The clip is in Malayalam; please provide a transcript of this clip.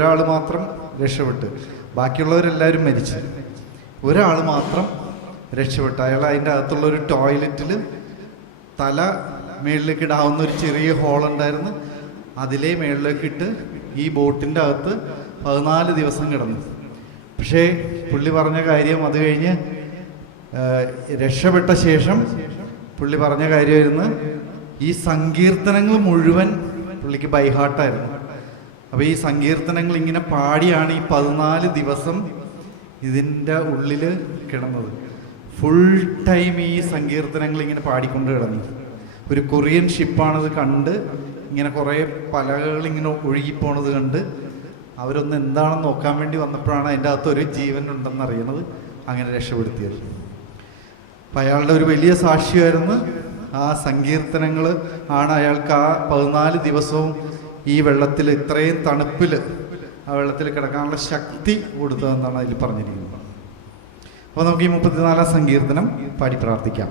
ഒരാൾ മാത്രം രക്ഷപ്പെട്ട്, ബാക്കിയുള്ളവരെല്ലാവരും മരിച്ചു. ഒരാൾ മാത്രം രക്ഷപ്പെട്ടു. അയാൾ അതിൻ്റെ അകത്തുള്ള ഒരു ടോയ്ലറ്റിൽ തല മേളിലേക്ക് ഇടാവുന്ന ഒരു ചെറിയ ഹോളുണ്ടായിരുന്നു. അതിലേ മേളിലേക്ക് ഇട്ട് ഈ ബോട്ടിൻ്റെ അകത്ത് 14 ദിവസം കിടന്നു. പക്ഷേ പുള്ളി പറഞ്ഞ കാര്യം, അത് കഴിഞ്ഞ് രക്ഷപ്പെട്ട ശേഷം പുള്ളി പറഞ്ഞ കാര്യമായിരുന്നു, ഈ സങ്കീർത്തനങ്ങൾ മുഴുവൻ പുള്ളിക്ക് ബൈഹാർട്ടായിരുന്നു. അപ്പോൾ ഈ സങ്കീർത്തനങ്ങൾ ഇങ്ങനെ പാടിയാണ് ഈ 14 ദിവസം ഇതിൻ്റെ ഉള്ളിൽ കിടന്നത്. ഫുൾ ടൈം ഈ സങ്കീർത്തനങ്ങൾ ഇങ്ങനെ പാടിക്കൊണ്ട് കിടന്നു. ഒരു കൊറിയൻ ഷിപ്പാണത് കണ്ട്, ഇങ്ങനെ കുറേ പലകൾ ഇങ്ങനെ ഒഴുകിപ്പോണത് കണ്ട് അവരൊന്ന് എന്താണെന്ന് നോക്കാൻ വേണ്ടി വന്നപ്പോഴാണ് അതിൻ്റെ അകത്തൊരു ജീവൻ ഉണ്ടെന്ന് അറിയണത്. അങ്ങനെ രക്ഷപ്പെടുത്തിയത്. അപ്പം അയാളുടെ ഒരു വലിയ സാക്ഷ്യമായിരുന്നു. ആ സങ്കീർത്തനങ്ങൾ ആണ് അയാൾക്ക് ആ 14 ദിവസവും ഈ വെള്ളത്തിൽ, ഇത്രയും തണുപ്പിൽ ആ വെള്ളത്തിൽ കിടക്കാനുള്ള ശക്തി കൊടുത്തതെന്നാണ് അതിൽ പറഞ്ഞിരിക്കുന്നത്. അപ്പോൾ നമുക്ക് ഈ 34-ാം സങ്കീർത്തനം പാടി പ്രാർത്ഥിക്കാം.